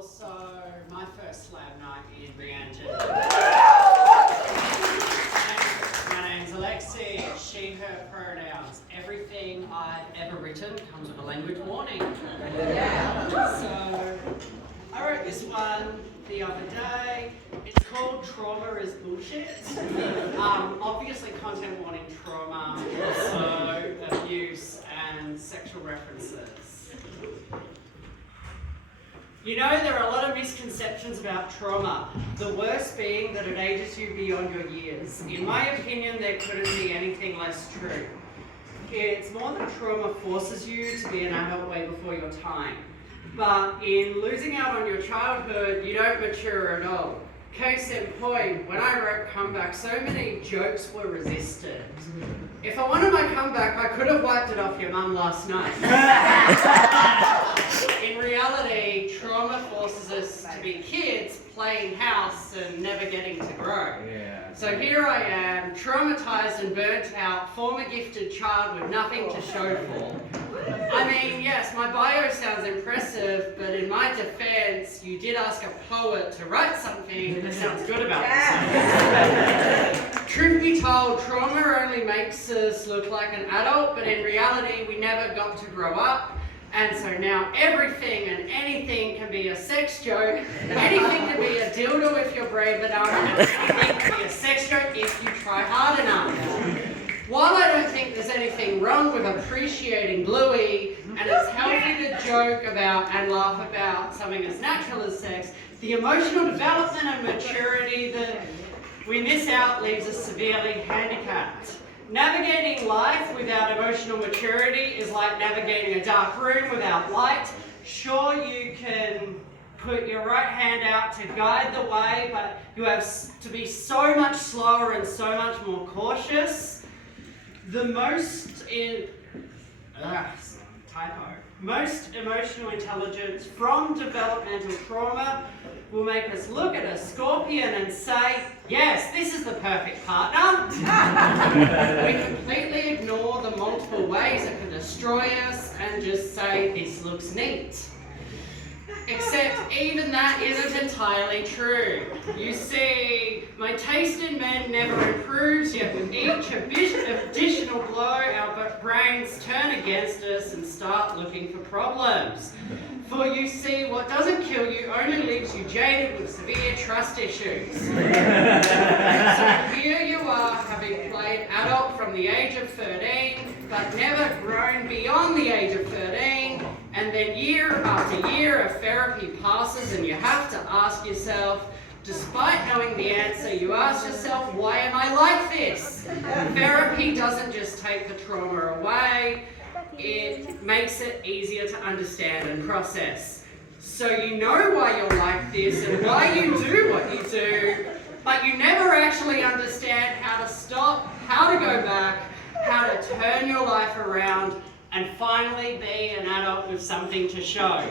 also my first lab night in Brianton. My name's Alexi, she, her pronouns. Everything I've ever written comes with a language warning. So I wrote this one the other day. It's called Trauma is Bullshit. Obviously content warning, trauma, also abuse and sexual references. You know, there are a lot of misconceptions about trauma, the worst being that it ages you beyond your years. In my opinion, there couldn't be anything less true. It's more that trauma forces you to be an adult way before your time. But in losing out on your childhood, you don't mature at all. Case in point, when I wrote Comeback, so many jokes were resisted. If I wanted my comeback, I could have wiped it off your mum last night. In reality, trauma forces us to be kids, playing house and never getting to grow. So here I am, traumatized and burnt out, former gifted child with nothing to show for. I mean, yes, my bio sounds impressive, but in my defense, you did ask a poet to write something that sounds good about this. Truth be told, trauma only makes us look like an adult, but in reality, we never got to grow up. And so now everything and anything can be a sex joke. Anything can be a dildo if you're brave enough, and anything can be a sex joke if you try hard enough. While I don't think there's anything wrong with appreciating Bluey, and it's healthy to joke about and laugh about something as natural as sex, the emotional development and maturity that we miss out leaves us severely handicapped. Navigating life without emotional maturity is like navigating a dark room without light. Sure, you can put your right hand out to guide the way, but you have to be so much slower and so much more cautious. Most emotional intelligence from developmental trauma will make us look at a scorpion and say, yes, this is the perfect partner. We completely ignore the multiple ways it can destroy us and just say, this looks neat. Except even that isn't entirely true. You see, my taste in men never improves, yet with each additional blow, our brains turn against us and start looking for problems. For you see, what doesn't kill you only leaves you jaded with severe trust issues. So here you are, having played adult from the age of 13, but never grown beyond the age of 13, and then year after year of therapy passes and you have to ask yourself, despite knowing the answer, you ask yourself, why am I like this? Therapy doesn't just take the trauma away, it makes it easier to understand and process. So you know why you're like this and why you do what you do, but you never actually understand how to stop, how to go back, how to turn your life around, and finally be an adult with something to show.